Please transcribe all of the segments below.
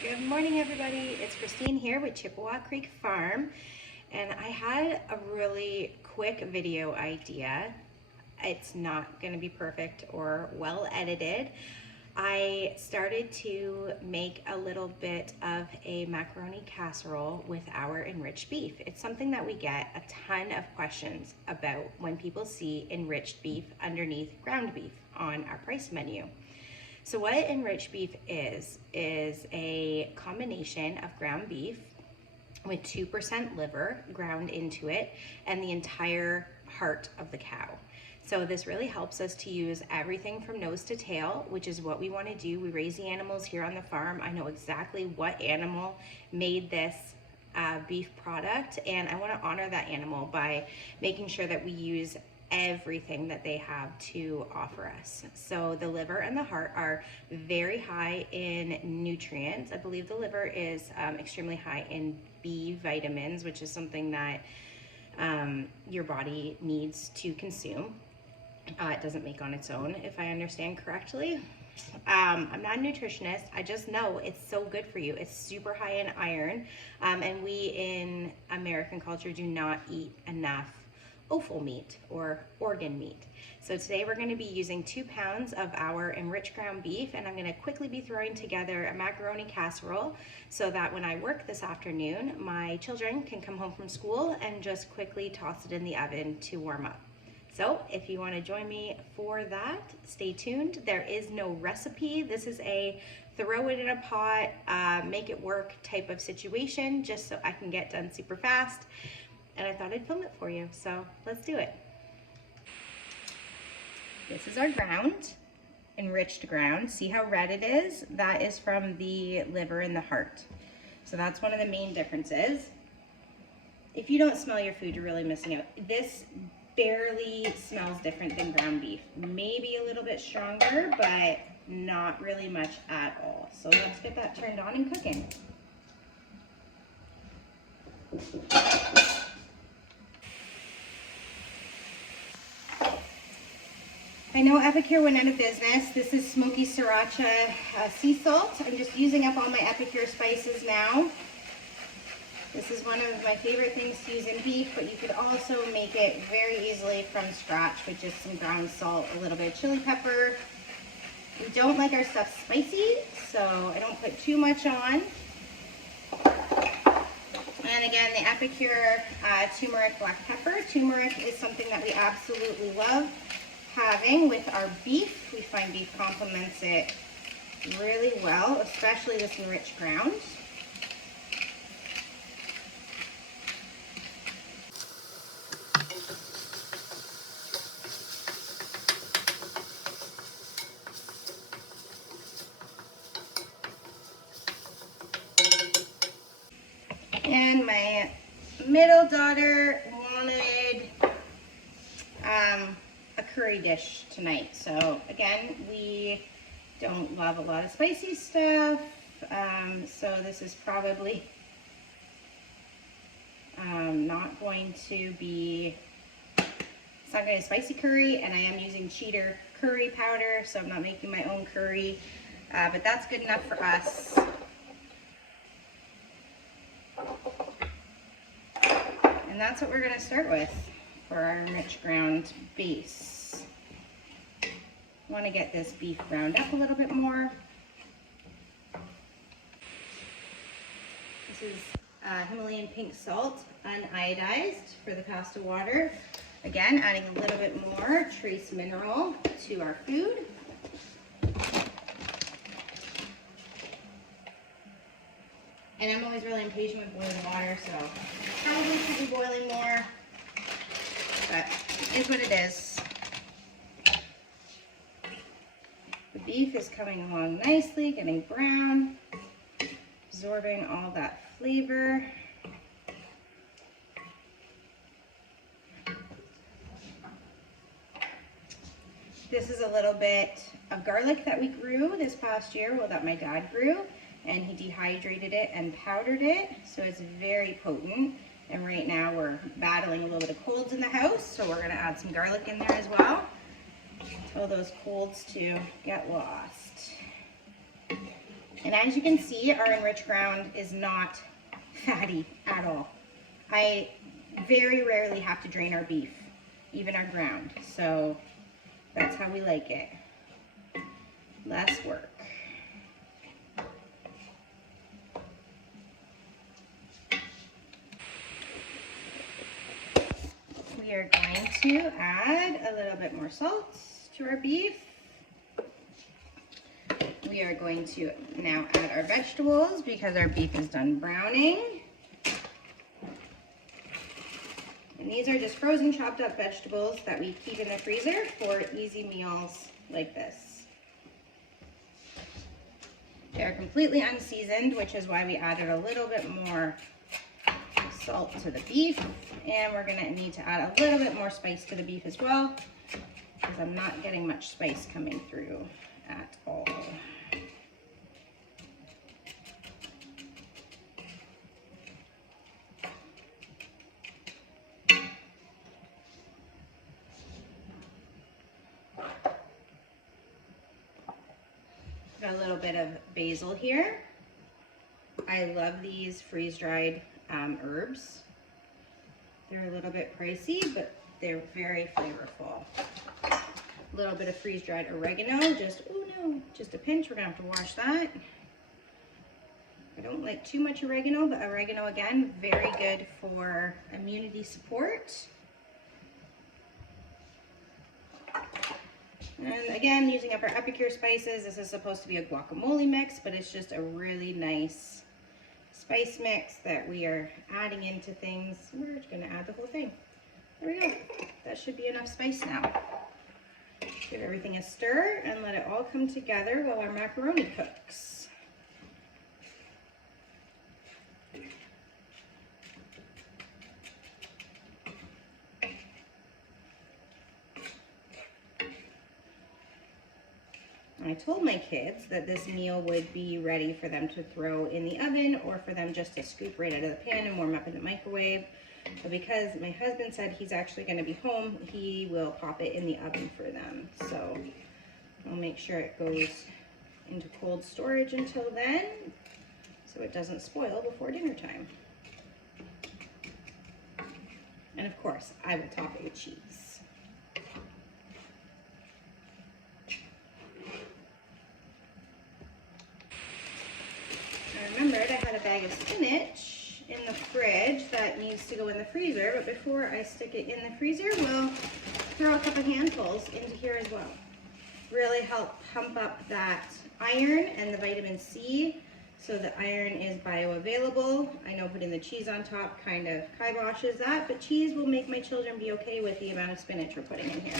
Good morning, everybody. It's Christine here with Chippewa Creek Farm, and I had a really quick video idea. It's not going to be perfect or well edited. I started to make a little bit of a macaroni casserole with our enriched beef. It's something that we get a ton of questions about when people see enriched beef underneath ground beef on our price menu. So what enriched beef is a combination of ground beef with 2% liver ground into it and the entire heart of the cow. So this really helps us to use everything from nose to tail, which is what we want to do. We raise the animals here on the farm. I know exactly what animal made this beef product, and I want to honor that animal by making sure that we use everything that they have to offer us. So the liver and the heart are very high in nutrients. I believe the liver is extremely high in B vitamins, which is something that your body needs to consume. It doesn't make on its own, if I understand correctly. I'm not a nutritionist. I just know it's so good for you. It's super high in iron, and we in American culture do not eat enough offal meat or organ meat. So today we're going to be using 2 pounds of our enriched ground beef, and I'm going to quickly be throwing together a macaroni casserole so that when I work this afternoon, my children can come home from school and just quickly toss it in the oven to warm up. So if you want to join me for that, stay tuned. There is no recipe. This is a throw it in a pot, make it work type of situation, just so I can get done super fast. And I thought I'd film it for you, so let's do it. This is our ground, enriched ground. See how red it is? That is from the liver and the heart. So that's one of the main differences. If you don't smell your food, you're really missing out. This barely smells different than ground beef. Maybe a little bit stronger, but not really much at all. So let's get that turned on and cooking. I know Epicure went out of business. This is smoky sriracha sea salt. I'm just using up all my Epicure spices now. This is one of my favorite things to use in beef, but you could also make it very easily from scratch with just some ground salt, a little bit of chili pepper. We don't like our stuff spicy, so I don't put too much on. And again, the Epicure turmeric black pepper. Turmeric is something that we absolutely love having with our beef. We find beef complements it really well, especially this enriched ground. And my middle daughter wanted a curry dish tonight. So again, we don't love a lot of spicy stuff. So this is probably not going to be, it's not going to be spicy curry, and I am using cheater curry powder, so I'm not making my own curry, but that's good enough for us. And that's what we're going to start with for our enriched ground base. I want to get this beef ground up a little bit more. This is Himalayan pink salt, uniodized for the pasta water. Again, adding a little bit more trace mineral to our food. And I'm always really impatient with boiling water, so probably should be boiling more, but it is what it is. The beef is coming along nicely, getting brown, absorbing all that flavor. This is a little bit of garlic that we grew this past year, well, that my dad grew. And he dehydrated it and powdered it, so it's very potent. And right now we're battling a little bit of colds in the house, so we're going to add some garlic in there as well. Tell those colds to get lost. And as you can see, our enriched ground is not fatty at all. I very rarely have to drain our beef, even our ground. So that's how we like it. Less work. We are going to add a little bit more salt to our beef. We are going to now add our vegetables because our beef is done browning. And these are just frozen chopped up vegetables that we keep in the freezer for easy meals like this. They're completely unseasoned, which is why we added a little bit more salt to the beef. And we're gonna need to add a little bit more spice to the beef as well, because I'm not getting much spice coming through at all. Got a little bit of basil here. I love these freeze-dried herbs. They're a little bit pricey, but they're very flavorful. A little bit of freeze-dried oregano, just, oh no, just a pinch. We're gonna have to wash that. I don't like too much oregano, but oregano, again, very good for immunity support. And again, using up our Epicure spices. This is supposed to be a guacamole mix, but it's just a really nice spice mix that we are adding into things. We're just gonna add the whole thing. There we go. That should be enough spice now. Give everything a stir and let it all come together while our macaroni cooks. I told my kids that this meal would be ready for them to throw in the oven or for them just to scoop right out of the pan and warm up in the microwave. But because my husband said he's actually going to be home, he will pop it in the oven for them. So I'll make sure it goes into cold storage until then so it doesn't spoil before dinner time. And of course, I will top it with cheese. I remembered I had a bag of spinach in the fridge that needs to go in the freezer, but before I stick it in the freezer, we'll throw a couple handfuls into here as well. Really help pump up that iron and the vitamin C, so the iron is bioavailable. I know putting the cheese on top kind of kiboshes that, but cheese will make my children be okay with the amount of spinach we're putting in here.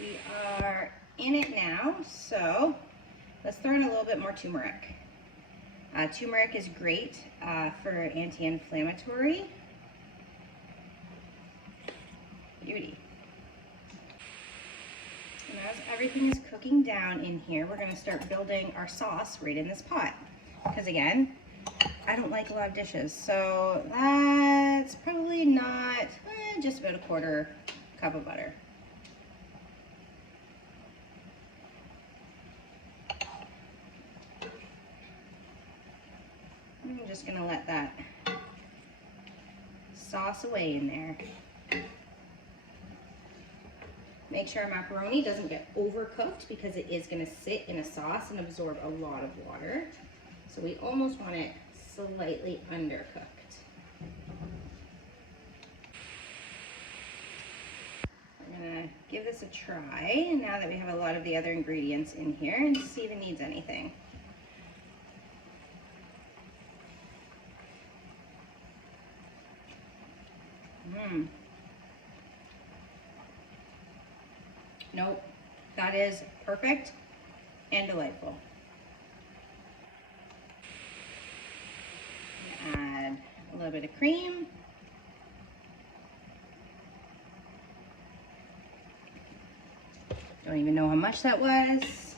We are in it now, so let's throw in a little bit more turmeric. Turmeric is great for anti-inflammatory. Beauty. And as everything is cooking down in here, we're going to start building our sauce right in this pot. Because again, I don't like a lot of dishes, so that's probably not, just about a quarter cup of butter. I'm just going to let that sauce away in there. Make sure our macaroni doesn't get overcooked because it is going to sit in a sauce and absorb a lot of water. So we almost want it slightly undercooked. We're going to give this a try now that we have a lot of the other ingredients in here and see if it needs anything. Nope, that is perfect and delightful. Add a little bit of cream. Don't even know how much that was.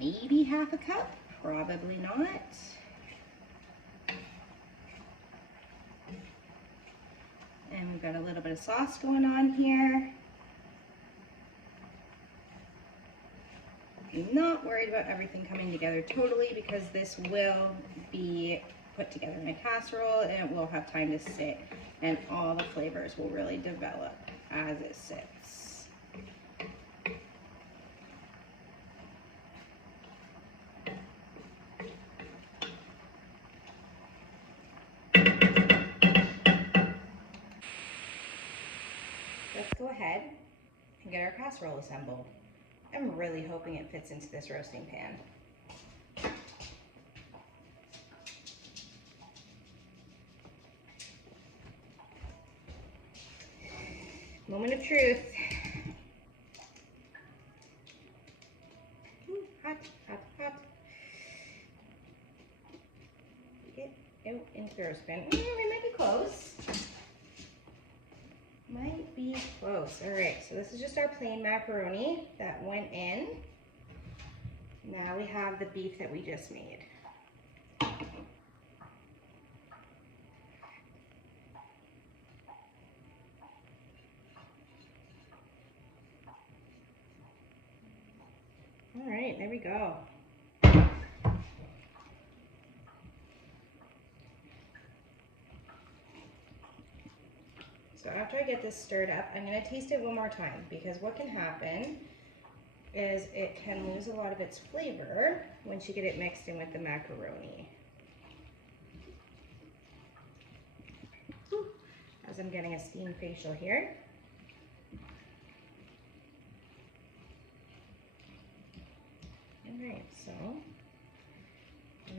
Maybe half a cup, probably not. And we've got a little bit of sauce going on here. not worried about everything coming together totally because this will be put together in a casserole and it will have time to sit and all the flavors will really develop as it sits. Let's go ahead and get our casserole assembled. I'm really hoping it fits into this roasting pan. Moment of truth. Ooh, hot, hot, hot. Get out into the roast pan. We might be close. Might be close. All right, so this is just our plain macaroni that went in. Now we have the beef that we just made. All right, there we go. So after I get this stirred up, I'm gonna taste it one more time because what can happen is it can lose a lot of its flavor once you get it mixed in with the macaroni. As I'm getting a steam facial here. All right, so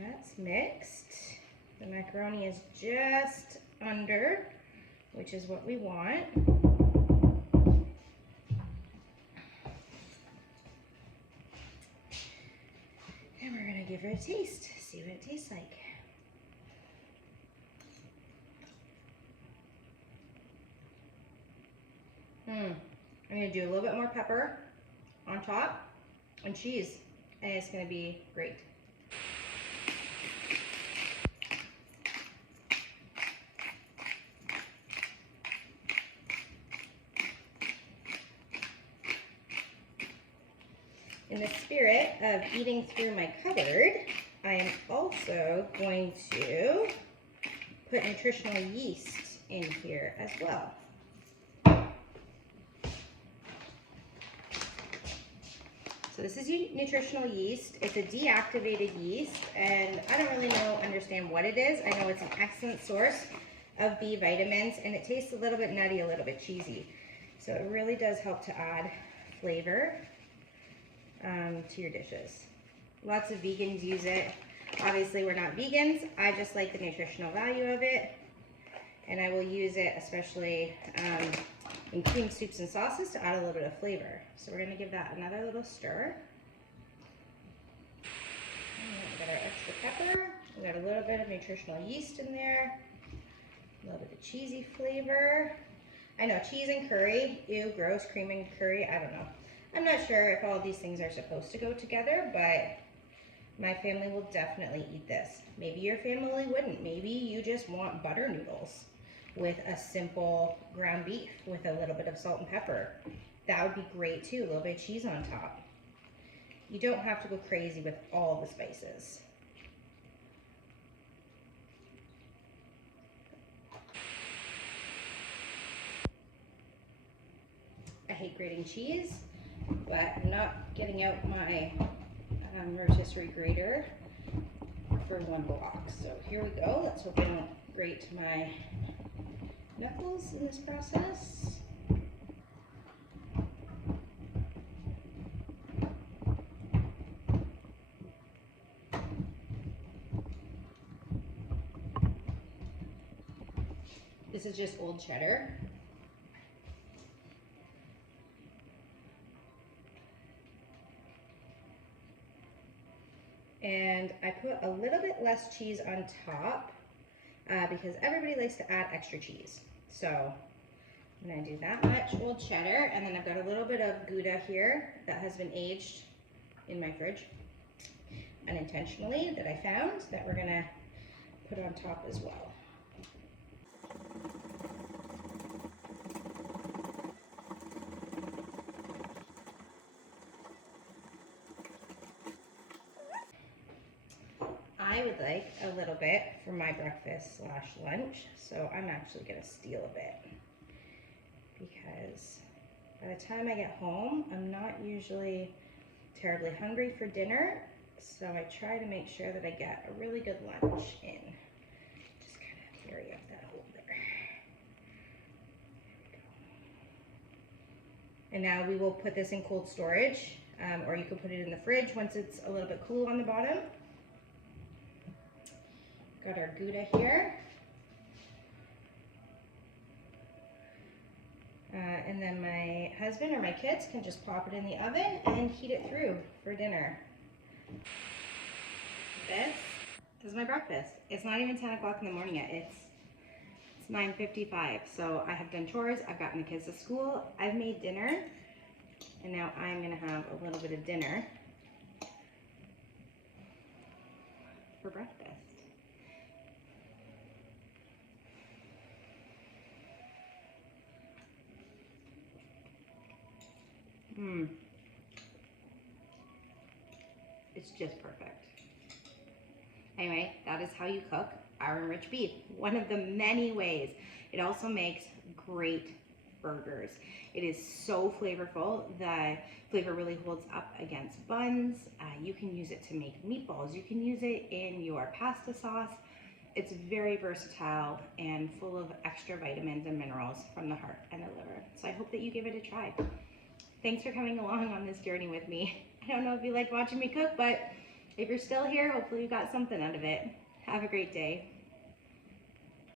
that's mixed. The macaroni is just under, which is what we want. And we're gonna give it a taste, see what it tastes like. I'm gonna do a little bit more pepper on top and cheese, and it's gonna be great. In the spirit of eating through my cupboard, I am also going to put nutritional yeast in here as well. So this is nutritional yeast. It's a deactivated yeast, and I don't really understand what it is. I know it's an excellent source of B vitamins, and it tastes a little bit nutty, a little bit cheesy. So it really does help to add flavor to your dishes. Lots of vegans use it. Obviously, we're not vegans. I just like the nutritional value of it, and I will use it especially in cream soups and sauces to add a little bit of flavor. So we're going to give that another little stir. We got our extra pepper. We got a little bit of nutritional yeast in there. A little bit of cheesy flavor. I know, cheese and curry, ew, gross, cream and curry, I don't know. I'm not sure if all of these things are supposed to go together, but my family will definitely eat this. Maybe your family wouldn't. Maybe you just want butter noodles with a simple ground beef with a little bit of salt and pepper. That would be great too, a little bit of cheese on top. You don't have to go crazy with all the spices. I hate grating cheese, but I'm not getting out my rotisserie grater for one block. So here we go. Let's hope I don't grate my knuckles in this process. This is just old cheddar. And I put a little bit less cheese on top because everybody likes to add extra cheese. So I'm gonna do that much old cheddar, and then I've got a little bit of Gouda here that has been aged in my fridge unintentionally that I found that we're gonna put on top as well. I would like a little bit for my breakfast slash lunch, so I'm actually gonna steal a bit because by the time I get home, I'm not usually terribly hungry for dinner, so I try to make sure that I get a really good lunch in. Just kind of area up that hole there. And now we will put this in cold storage, or you can put it in the fridge once it's a little bit cool on the bottom. Got our Gouda here. And then my husband or my kids can just pop it in the oven and heat it through for dinner. This is my breakfast. It's not even 10 o'clock in the morning yet. It's 9:55. So I have done chores, I've gotten the kids to school, I've made dinner, and now I'm gonna have a little bit of dinner for breakfast. It's just perfect. Anyway, that is how you cook our enriched beef. One of the many ways. It also makes great burgers. It is so flavorful. The flavor really holds up against buns. You can use it to make meatballs. You can use it in your pasta sauce. It's very versatile and full of extra vitamins and minerals from the heart and the liver. So I hope that you give it a try. Thanks for coming along on this journey with me. I don't know if you like watching me cook, but if you're still here, hopefully you got something out of it. Have a great day.